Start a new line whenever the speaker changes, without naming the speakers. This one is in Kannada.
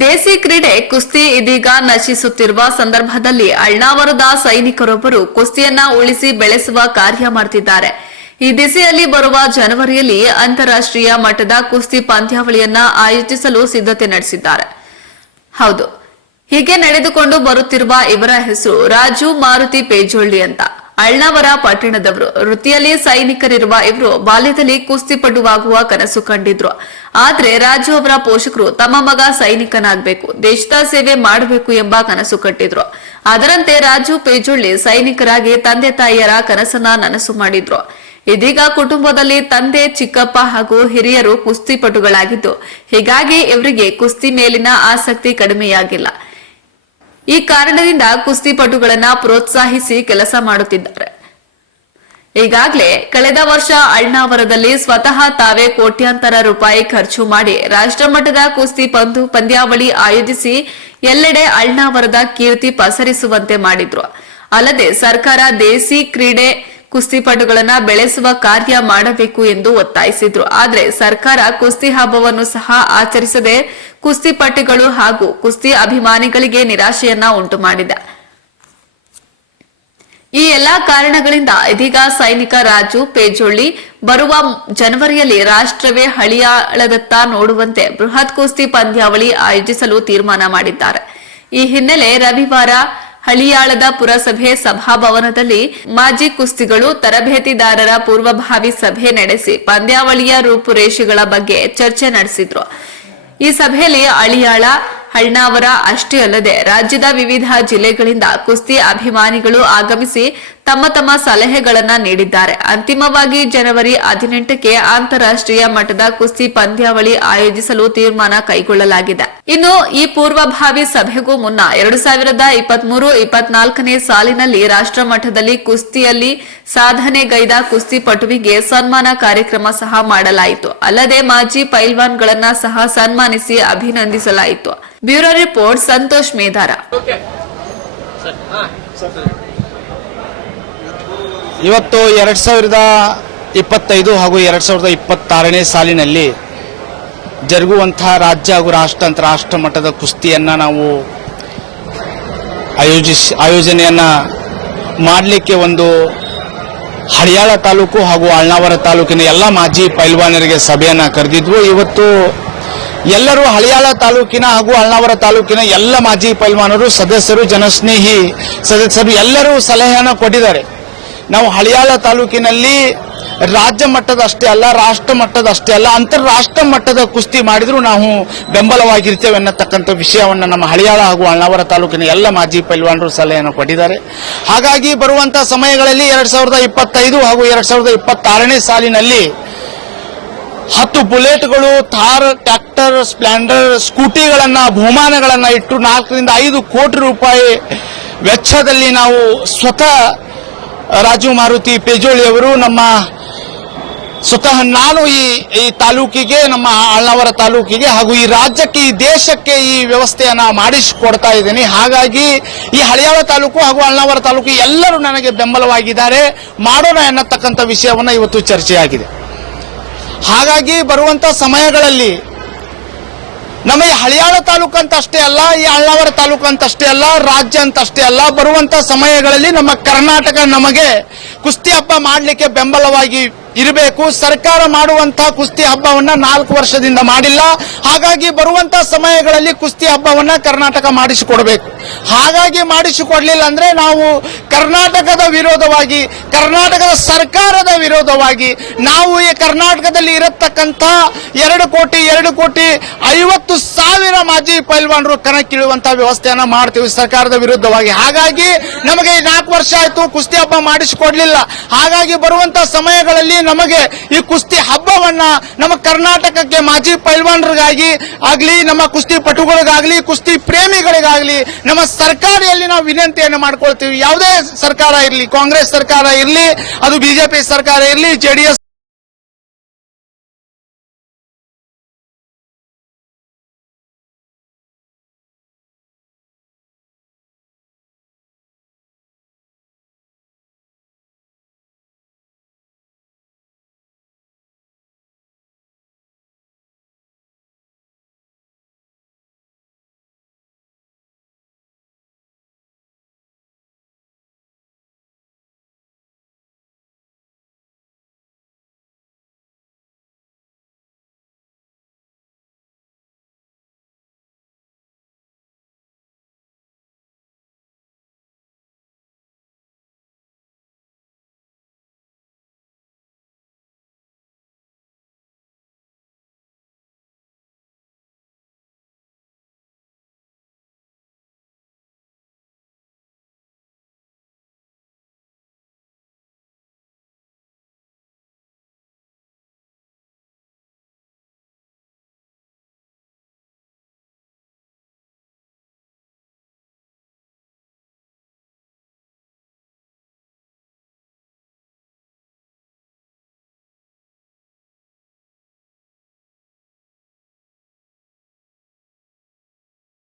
ದೇಸಿ ಕ್ರೀಡೆ ಕುಸ್ತಿ ಇದೀಗ ನಶಿಸುತ್ತಿರುವ ಸಂದರ್ಭದಲ್ಲಿ ಅಳ್ನಾವರದ ಸೈನಿಕರೊಬ್ಬರು ಕುಸ್ತಿಯನ್ನ ಉಳಿಸಿ ಬೆಳೆಸುವ ಕಾರ್ಯ ಮಾಡ್ತಿದ್ದಾರೆ. ಈ ದಿಸೆಯಲ್ಲಿ ಬರುವ ಜನವರಿಯಲ್ಲಿ ಅಂತಾರಾಷ್ಟ್ರೀಯ ಮಟ್ಟದ ಕುಸ್ತಿ ಪಂದ್ಯಾವಳಿಯನ್ನ ಆಯೋಜಿಸಲು ಸಿದ್ಧತೆ ನಡೆಸಿದ್ದಾರೆ. ಹೌದು, ಹೀಗೆ ನಡೆದುಕೊಂಡು ಬರುತ್ತಿರುವ ಇವರ ಹೆಸರು ರಾಜು ಮಾರುತಿ ಪೇಜೋಳ್ಳಿ ಅಂತ. ಅಳ್ನಾವರ ಪಟ್ಟಣದವರು. ವೃತ್ತಿಯಲ್ಲಿ ಸೈನಿಕರಿರುವ ಇವರು ಬಾಲ್ಯದಲ್ಲಿ ಕುಸ್ತಿಪಟುವಾಗುವ ಕನಸು ಕಂಡಿದ್ರು. ಆದ್ರೆ ರಾಜು ಅವರ ಪೋಷಕರು ತಮ್ಮ ಮಗ ಸೈನಿಕನಾಗಬೇಕು, ದೇಶದ ಸೇವೆ ಮಾಡಬೇಕು ಎಂಬ ಕನಸು ಕಟ್ಟಿದ್ರು. ಅದರಂತೆ ರಾಜು ಪೇಜುಳ್ಳಿ ಸೈನಿಕರಾಗಿ ತಂದೆ ತಾಯಿಯರ ಕನಸನ್ನ ನನಸು ಮಾಡಿದ್ರು. ಇದೀಗ ಕುಟುಂಬದಲ್ಲಿ ತಂದೆ, ಚಿಕ್ಕಪ್ಪ ಹಾಗೂ ಹಿರಿಯರು ಕುಸ್ತಿಪಟುಗಳಾಗಿದ್ದು ಹೀಗಾಗಿ ಇವರಿಗೆ ಕುಸ್ತಿ ಮೇಲಿನ ಆಸಕ್ತಿ ಕಡಿಮೆಯಾಗಿಲ್ಲ. ಈ ಕಾರಣದಿಂದ ಕುಸ್ತಿಪಟುಗಳನ್ನ ಪ್ರೋತ್ಸಾಹಿಸಿ ಕೆಲಸ ಮಾಡುತ್ತಿದ್ದಾರೆ. ಈಗಾಗಲೇ ಕಳೆದ ವರ್ಷ ಅಳ್ನಾವರದಲ್ಲಿ ಸ್ವತಃ ತಾವೇ ಕೋಟ್ಯಾಂತರ ರೂಪಾಯಿ ಖರ್ಚು ಮಾಡಿ ರಾಷ್ಟ್ರಮಟ್ಟದ ಕುಸ್ತಿ ಪಂದು ಪಂದ್ಯಾವಳಿ ಆಯೋಜಿಸಿ ಎಲ್ಲೆಡೆ ಅಳ್ನಾವರದ ಕೀರ್ತಿ ಪಸರಿಸುವಂತೆ ಮಾಡಿದ್ರು. ಅಲ್ಲದೆ ಸರ್ಕಾರ ದೇಸಿ ಕ್ರೀಡೆ ಕುಸ್ತಿಪಟುಗಳನ್ನ ಬೆಳೆಸುವ ಕಾರ್ಯ ಮಾಡಬೇಕು ಎಂದು ಒತ್ತಾಯಿಸಿದ್ರು. ಆದ್ರೆ ಸರ್ಕಾರ ಕುಸ್ತಿ ಹಬ್ಬವನ್ನು ಸಹ ಆಚರಿಸದೆ ಕುಸ್ತಿಪಟುಗಳು ಹಾಗೂ ಕುಸ್ತಿ ಅಭಿಮಾನಿಗಳಿಗೆ ನಿರಾಶೆಯನ್ನ ಉಂಟು ಮಾಡಿದೆ ಈ ಎಲ್ಲಾ ಕಾರಣಗಳಿಂದ ಇದೀಗ ಸೈನಿಕ ರಾಜು ಪೇಜೊಳ್ಳಿ ಬರುವ ಜನವರಿಯಲ್ಲಿ ರಾಷ್ಟ್ರವೇ ಹಳಿಯಾಳದತ್ತ ನೋಡುವಂತೆ ಬೃಹತ್ ಕುಸ್ತಿ ಪಂದ್ಯಾವಳಿ ಆಯೋಜಿಸಲು ತೀರ್ಮಾನ ಮಾಡಿದ್ದಾರೆ. ಈ ಹಿನ್ನೆಲೆ ರವಿವಾರ ಹಳಿಯಾಳದ ಪುರಸಭೆ ಸಭಾಭವನದಲ್ಲಿ ಮಾಜಿ ಕುಸ್ತಿಗಳು ತರಬೇತಿದಾರರ ಪೂರ್ವಭಾವಿ ಸಭೆ ನಡೆಸಿ ಪಂದ್ಯಾವಳಿಯ ರೂಪುರೇಷೆಗಳ ಬಗ್ಗೆ ಚರ್ಚೆ ನಡೆಸಿದ್ರು. ಈ ಸಭೆಯಲ್ಲಿ ಅಳಿಯಾಳ ಹಳ್ಳಾವರ ಅಷ್ಟೇ ಅಲ್ಲದೆ ರಾಜ್ಯದ ವಿವಿಧ ಜಿಲ್ಲೆಗಳಿಂದ ಕುಸ್ತಿ ಅಭಿಮಾನಿಗಳು ಆಗಮಿಸಿ ತಮ್ಮ ತಮ್ಮ ಸಲಹೆಗಳನ್ನ ನೀಡಿದ್ದಾರೆ. ಅಂತಿಮವಾಗಿ ಜನವರಿ ಹದಿನೆಂಟಕ್ಕೆ ಅಂತಾರಾಷ್ಟ್ರೀಯ ಮಟ್ಟದ ಕುಸ್ತಿ ಪಂದ್ಯಾವಳಿ ಆಯೋಜಿಸಲು ತೀರ್ಮಾನ ಕೈಗೊಳ್ಳಲಾಗಿದೆ. ಇನ್ನು ಈ ಪೂರ್ವಭಾವಿ ಸಭೆಗೂ ಮುನ್ನ ಎರಡು ಸಾವಿರದ ಇಪ್ಪತ್ಮೂರು ಇಪ್ಪತ್ನಾಲ್ಕನೇ ಸಾಲಿನಲ್ಲಿ ರಾಷ್ಟ್ರ ಮಟ್ಟದಲ್ಲಿ ಕುಸ್ತಿಯಲ್ಲಿ ಸಾಧನೆಗೈದ ಕುಸ್ತಿಪಟುವಿಗೆ ಸನ್ಮಾನ ಕಾರ್ಯಕ್ರಮ ಸಹ ಮಾಡಲಾಯಿತು. ಅಲ್ಲದೆ ಮಾಜಿ ಪೈಲ್ವಾನ್ಗಳನ್ನ ಸಹ ಸನ್ಮಾನಿಸಿ ಅಭಿನಂದಿಸಲಾಯಿತು. Bureau report Santosh Medara.
ಇವತ್ತು ಎರಡು ಸಾವಿರದ ಇಪ್ಪತ್ತೈದು ಹಾಗೂ ಎರಡು ಸಾವಿರದ ಇಪ್ಪತ್ತಾರನೇ ಸಾಲಿನಲ್ಲಿ ಜರುಗುವಂತಹ ರಾಜ್ಯ ಹಾಗೂ ರಾಷ್ಟ್ರ ಅಂತಾರಾಷ್ಟ್ರ ಮಟ್ಟದ ಕುಸ್ತಿಯನ್ನು ನಾವು ಆಯೋಜಿಸಿ, ಆಯೋಜನೆಯನ್ನು ಮಾಡಲಿಕ್ಕೆ ಒಂದು ಹಳಿಯಾಳ ತಾಲೂಕು ಹಾಗೂ ಅಳ್ನಾವರ ತಾಲೂಕಿನ ಎಲ್ಲ ಮಾಜಿ ಪೈಲ್ವಾನರಿಗೆ ಸಭೆಯನ್ನು ಕರೆದಿದ್ವು. ಇವತ್ತು ಎಲ್ಲರೂ ಹಳಿಯಾಳ ತಾಲೂಕಿನ ಹಾಗೂ ಅಳ್ನಾವರ ತಾಲೂಕಿನ ಎಲ್ಲ ಮಾಜಿ ಪೈಲ್ವಾನರು, ಸದಸ್ಯರು, ಜನಸ್ನೇಹಿ, ಸದಸ್ಯರು ಎಲ್ಲರೂ ಸಲಹೆಯನ್ನು ಕೊಟ್ಟಿದ್ದಾರೆ. ನಾವು ಹಳಿಯಾಳ ತಾಲೂಕಿನಲ್ಲಿ ರಾಜ್ಯ ಮಟ್ಟದ ಅಷ್ಟೇ ಅಲ್ಲ, ರಾಷ್ಟ್ರ ಮಟ್ಟದ ಅಷ್ಟೇ ಅಲ್ಲ, ಅಂತಾರಾಷ್ಟ್ರ ಮಟ್ಟದ ಕುಸ್ತಿ ಮಾಡಿದ್ರು ನಾವು ಬೆಂಬಲವಾಗಿರ್ತೇವೆ ಅನ್ನತಕ್ಕಂಥ ವಿಷಯವನ್ನು ನಮ್ಮ ಹಳಿಯಾಳ ಹಾಗೂ ಅಳ್ನಾವರ ತಾಲೂಕಿನ ಎಲ್ಲ ಮಾಜಿ ಪೈಲ್ವಾನರು ಸಲಹೆಯನ್ನು ಕೊಟ್ಟಿದ್ದಾರೆ. ಹಾಗಾಗಿ ಬರುವಂತಹ ಸಮಯಗಳಲ್ಲಿ ಎರಡ್ ಸಾವಿರದ ಇಪ್ಪತ್ತೈದು ಹಾಗೂ ಎರಡ್ ಸಾವಿರದ ಇಪ್ಪತ್ತಾರನೇ ಸಾಲಿನಲ್ಲಿ ಹತ್ತು ಬುಲೆಟ್ಗಳು, ಥಾರ್ ಟ್ರ್ಯಾಕ್ಟರ್ ಸ್ಪ್ಲೆಂಡರ್, ಸ್ಕೂಟಿಗಳನ್ನ, ಬಹುಮಾನಗಳನ್ನ ಇಟ್ಟು ನಾಲ್ಕರಿಂದ ಐದು ಕೋಟಿ ರೂಪಾಯಿ ವೆಚ್ಚದಲ್ಲಿ ನಾವು ಸ್ವತಃ ರಾಜು ಮಾರುತಿ ಪೇಜೋಳಿ ಅವರು ನಮ್ಮ ಸ್ವತಃ ನಾನು ಈ ಈ ತಾಲೂಕಿಗೆ, ನಮ್ಮ ಅಳ್ನಾವರ ತಾಲೂಕಿಗೆ ಹಾಗೂ ಈ ರಾಜ್ಯಕ್ಕೆ, ಈ ದೇಶಕ್ಕೆ ಈ ವ್ಯವಸ್ಥೆಯನ್ನು ಮಾಡಿಸಿಕೊಡ್ತಾ ಇದ್ದೀನಿ. ಹಾಗಾಗಿ ಈ ಹಳಿಯಾಳ ತಾಲೂಕು ಹಾಗೂ ಅಳ್ನಾವರ ತಾಲೂಕು ಎಲ್ಲರೂ ನನಗೆ ಬೆಂಬಲವಾಗಿದ್ದಾರೆ. ಮಾಡೋಣ ಎನ್ನತಕ್ಕಂಥ ವಿಷಯವನ್ನ ಇವತ್ತು ಚರ್ಚೆಯಾಗಿದೆ. ಹಾಗಾಗಿ ಬರುವಂತ ಸಮಯಗಳಲ್ಲಿ ನಮ್ಮ ಈ ಹಳಿಯಾಳ ತಾಲೂಕು ಅಂತ ಅಷ್ಟೇ ಅಲ್ಲ, ಈ ಅಳ್ಳಾವರ ತಾಲೂಕು ಅಂತ ಅಷ್ಟೇ ಅಲ್ಲ, ರಾಜ್ಯ ಅಂತ ಅಷ್ಟೇ ಅಲ್ಲ, ಬರುವಂತ ಸಮಯಗಳಲ್ಲಿ ನಮ್ಮ ಕರ್ನಾಟಕ ನಮಗೆ ಕುಸ್ತಿ ಹಬ್ಬ ಮಾಡಲಿಕ್ಕೆ ಬೆಂಬಲವಾಗಿ ಇರಬೇಕು. ಸರ್ಕಾರ ಮಾಡುವಂತಹ ಕುಸ್ತಿ ಹಬ್ಬವನ್ನ ನಾಲ್ಕು ವರ್ಷದಿಂದ ಮಾಡಿಲ್ಲ. ಹಾಗಾಗಿ ಬರುವಂತಹ ಸಮಯಗಳಲ್ಲಿ ಕುಸ್ತಿ ಹಬ್ಬವನ್ನ ಕರ್ನಾಟಕ ಮಾಡಿಸಿಕೊಡಬೇಕು. ಹಾಗಾಗಿ ಮಾಡಿಸಿಕೊಡ್ಲಿಲ್ಲ ಅಂದ್ರೆ ನಾವು ಕರ್ನಾಟಕದ ವಿರೋಧವಾಗಿ, ಕರ್ನಾಟಕದ ಸರ್ಕಾರದ ವಿರೋಧವಾಗಿ, ನಾವು ಈ ಕರ್ನಾಟಕದಲ್ಲಿ ಇರತಕ್ಕಂತ ಎರಡು ಕೋಟಿ ಎರಡು ಕೋಟಿ ಐವತ್ತು ಸಾವಿರ ಮಾಜಿ ಪೈಲ್ವಾನರು ಕಣಕ್ಕಿಳುವಂತಹ ವ್ಯವಸ್ಥೆಯನ್ನ ಮಾಡ್ತೀವಿ ಸರ್ಕಾರದ ವಿರುದ್ಧವಾಗಿ. ಹಾಗಾಗಿ ನಮಗೆ ನಾಲ್ಕು ವರ್ಷ ಆಯ್ತು, ಕುಸ್ತಿ ಹಬ್ಬ ಮಾಡಿಸಿಕೊಡ್ಲಿಲ್ಲ. ಹಾಗಾಗಿ ಬರುವಂತಹ ಸಮಯಗಳಲ್ಲಿ ನಮಗೆ ಈ ಕುಸ್ತಿ ಹಬ್ಬವನ್ನ ನಮ್ಮ ಕರ್ನಾಟಕಕ್ಕೆ ಮಾಜಿ ಪೈಲ್ವಾನರಿಗಾಗಿ ಆಗ್ಲಿ, ನಮ್ಮ ಕುಸ್ತಿ ಪಟುಗಳಿಗಾಗ್ಲಿ, ಕುಸ್ತಿ ಪ್ರೇಮಿಗಳಿಗಾಗ್ಲಿ, ನಮ್ಮ ಸರ್ಕಾರಿಯಲ್ಲಿ ನಾವು ವಿನಂತಿಯನ್ನು ಮಾಡ್ಕೊಳ್ತೀವಿ. ಯಾವುದೇ ಸರ್ಕಾರ ಇರಲಿ, ಕಾಂಗ್ರೆಸ್ ಸರ್ಕಾರ ಇರಲಿ, ಅದು ಬಿಜೆಪಿ ಸರ್ಕಾರ ಇರಲಿ ಜೆಡಿಎಸ್